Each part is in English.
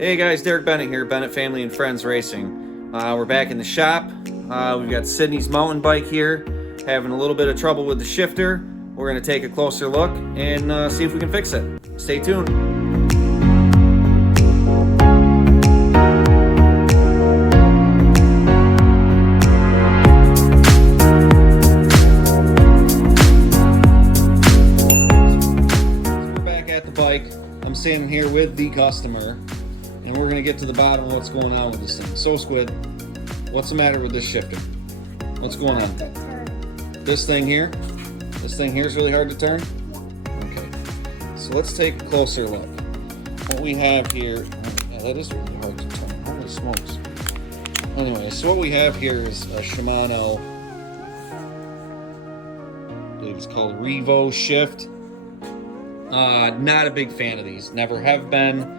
Hey guys, Derek Bennett here, Bennett Family and Friends Racing. We're back in the shop. We've got Sydney's mountain bike here, having a little bit of trouble with the shifter. We're going to take a closer look and see if we can fix it. Stay tuned. So we're back at the bike. I'm standing here with the customer, and we're gonna get to the bottom of what's going on with this thing. So Squid, what's the matter with this shifter? What's going on? This thing here is really hard to turn? Okay, so let's take a closer look. What we have here, yeah, that is really hard to turn, holy smokes. Anyway, so what we have here is a Shimano, I believe it's called Revoshift. Not a big fan of these, never have been.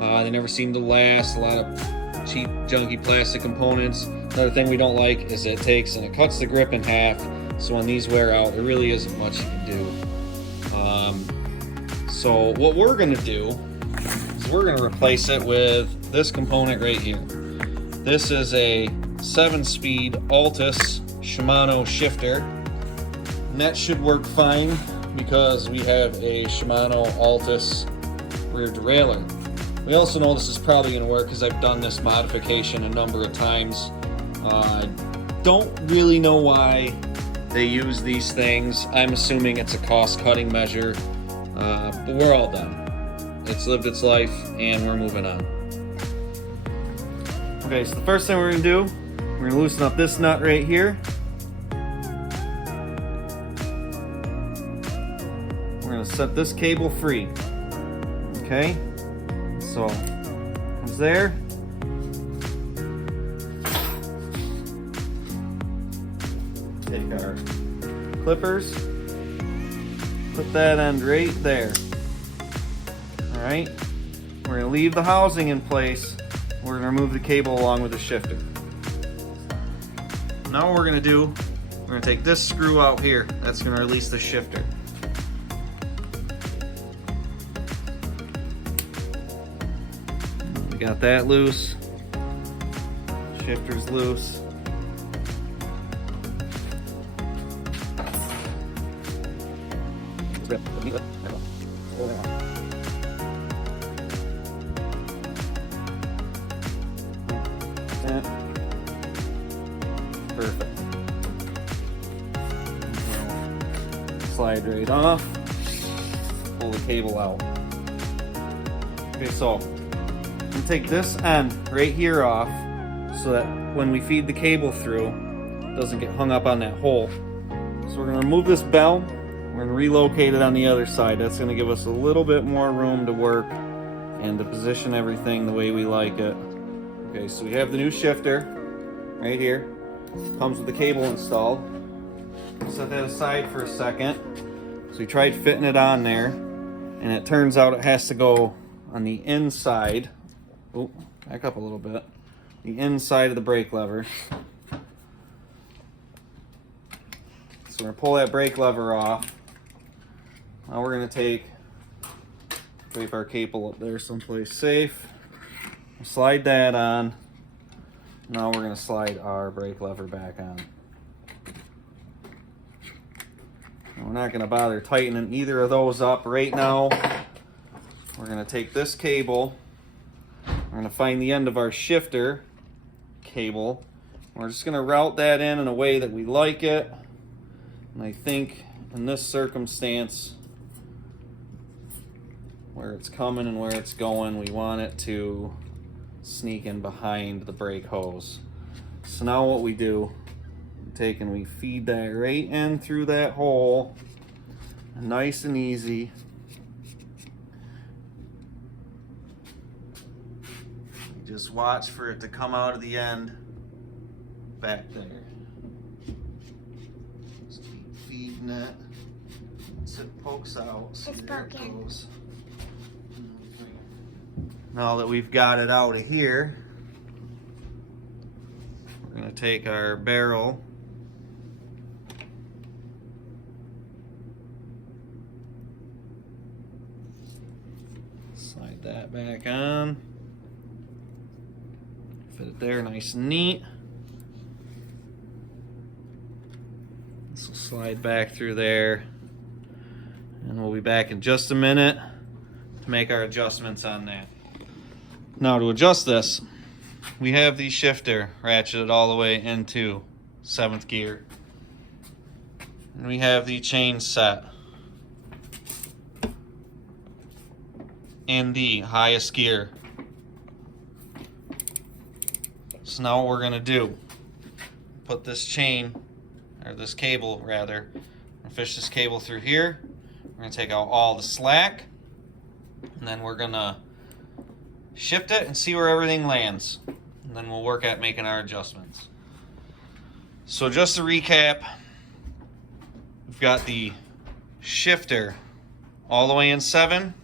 They never seem to last. A lot of cheap, junky plastic components. Another thing we don't like is it takes and it cuts the grip in half. So when these wear out, there really isn't much you can do. So what we're going to do is we're going to replace it with this component right here. This is a 7-speed Altus Shimano shifter. And that should work fine because we have a Shimano Altus rear derailleur. We also know this is probably going to work because I've done this modification a number of times. Don't really know why they use these things. I'm assuming it's a cost-cutting measure, but we're all done. It's lived its life, and we're moving on. Okay, so the first thing we're going to do, we're going to loosen up this nut right here. We're going to set this cable free. Okay. So, it's there. Take our clippers, put that end right there. Alright, we're going to leave the housing in place. We're going to remove the cable along with the shifter. Now what we're going to do, we're going to take this screw out here. That's going to release the shifter. Got that loose, shifter's loose. Perfect. Slide right off, pull the cable out. Okay, so take this end right here off so that when we feed the cable through, it doesn't get hung up on that hole. So we're going to remove this bell. We're going to relocate it on the other side. That's going to give us a little bit more room to work and to position everything the way we like it. Okay, so we have the new shifter right here. Comes with the cable installed. Set that aside for a second. So we tried fitting it on there, and it turns out it has to go on the inside. Oh, back up a little bit. The inside of the brake lever. So we're going to pull that brake lever off. Now we're going to drape our cable up there someplace safe. Slide that on. Now we're going to slide our brake lever back on. And we're not going to bother tightening either of those up right now. We're going to take this cable. We're going to find the end of our shifter cable. We're just going to route that in a way that we like it. And I think in this circumstance, where it's coming and where it's going, we want it to sneak in behind the brake hose. So now what we do, we take and we feed that right in through that hole, nice and easy. Just watch for it to come out of the end back there. Just keep feeding it. Once it pokes out, see there it goes. Now that we've got it out of here, we're going to take our barrel Slide that back on. Fit it there nice and neat. This will slide back through there. And we'll be back in just a minute to make our adjustments on that. Now to adjust this, we have the shifter ratcheted all the way into 7th gear. And we have the chain set in the highest gear. So now what we're going to do, put this chain, or this cable rather, and fish this cable through here. We're going to take out all the slack, and then we're going to shift it and see where everything lands. And then we'll work at making our adjustments. So just to recap, we've got the shifter all the way in 7,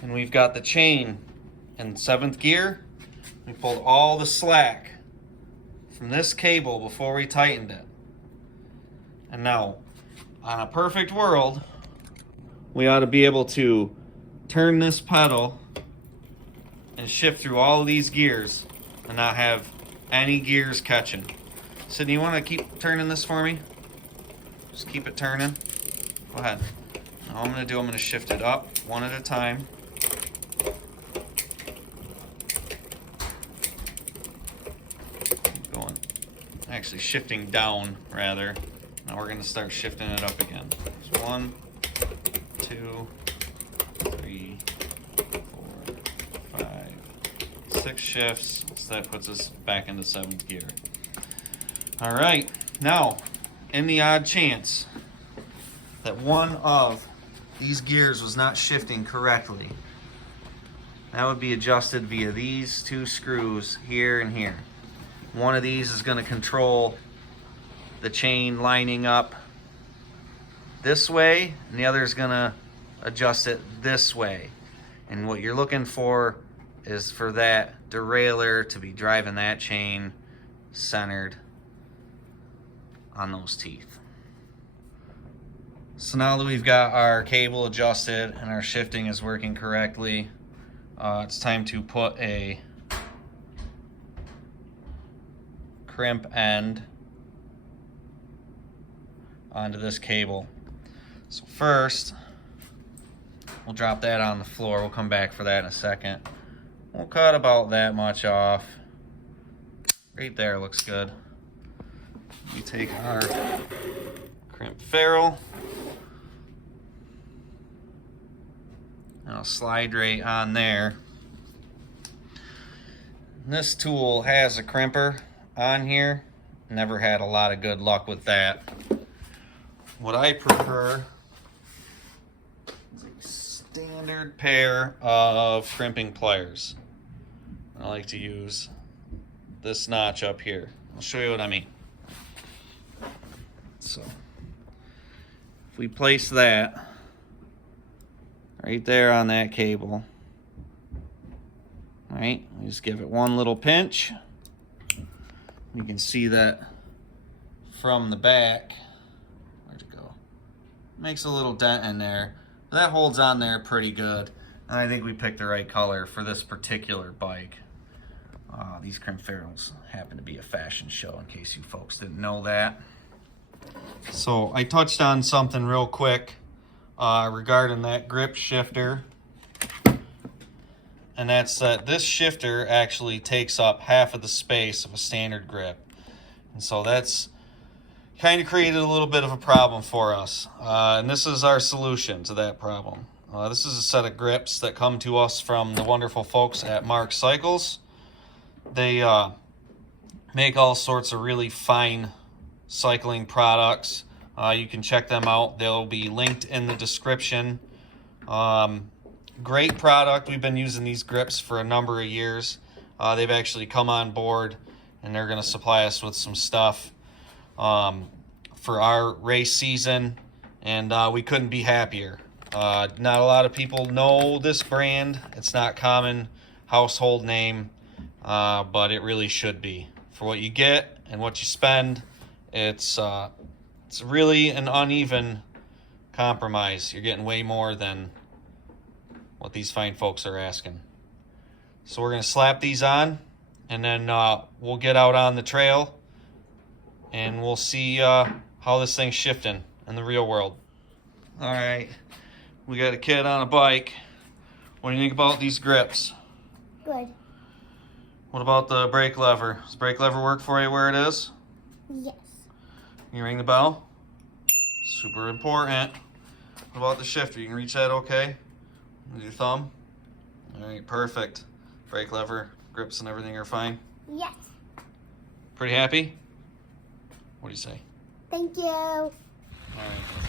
and we've got the chain in 7th gear. We pulled all the slack from this cable before we tightened it. And now, on a perfect world, we ought to be able to turn this pedal and shift through all of these gears and not have any gears catching. Sydney, you want to keep turning this for me? Just keep it turning. Go ahead. Now all I'm going to do, I'm going to shift it up one at a time. Going, actually shifting down rather. Now we're going to start shifting it up again. So 1, 2, 3, 4, 5, 6 shifts. So that puts us back into 7th gear. All right, now in the odd chance that one of these gears was not shifting correctly, that would be adjusted via these 2 screws here and here. One of these is going to control the chain lining up this way, and the other is going to adjust it this way. And what you're looking for is for that derailleur to be driving that chain centered on those teeth. So now that we've got our cable adjusted and our shifting is working correctly, it's time to put a crimp end onto this cable. So first, we'll drop that on the floor. We'll come back for that in a second. We'll cut about that much off. Right there looks good. We take our crimp ferrule and I'll slide right on there. This tool has a crimper on here. Never had a lot of good luck with that. What I prefer is a standard pair of crimping pliers. I like to use this notch up here. I'll show you what I mean. So if we place that right there on that cable, all right, we just give it one little pinch. You can see that from the back. Where'd it go? Makes a little dent in there. But that holds on there pretty good. And I think we picked the right color for this particular bike. These crimp ferrules happen to be a fashion show, in case you folks didn't know that. So I touched on something real quick regarding that grip shifter. And that's that this shifter actually takes up half of the space of a standard grip. And so that's kind of created a little bit of a problem for us. And this is our solution to that problem. This is a set of grips that come to us from the wonderful folks at Mark Cycles. They make all sorts of really fine cycling products. You can check them out. They'll be linked in the description. Great product. We've been using these grips for a number of years. They've actually come on board and they're going to supply us with some stuff for our race season, and we couldn't be happier. Not a lot of people know this brand. It's not common household name, but it really should be. For what you get and what you spend, it's really an uneven compromise. You're getting way more than what these fine folks are asking. So we're going to slap these on and then we'll get out on the trail and we'll see how this thing's shifting in the real world. All right, we got a kid on a bike. What do you think about these grips? Good. What about the brake lever? Does the brake lever work for you where it is? Yes. Can you ring the bell? Super important. What about the shifter? You can reach that okay? With your thumb? All right, perfect. Brake lever, grips and everything are fine? Yes. Pretty happy? What do you say? Thank you. All right.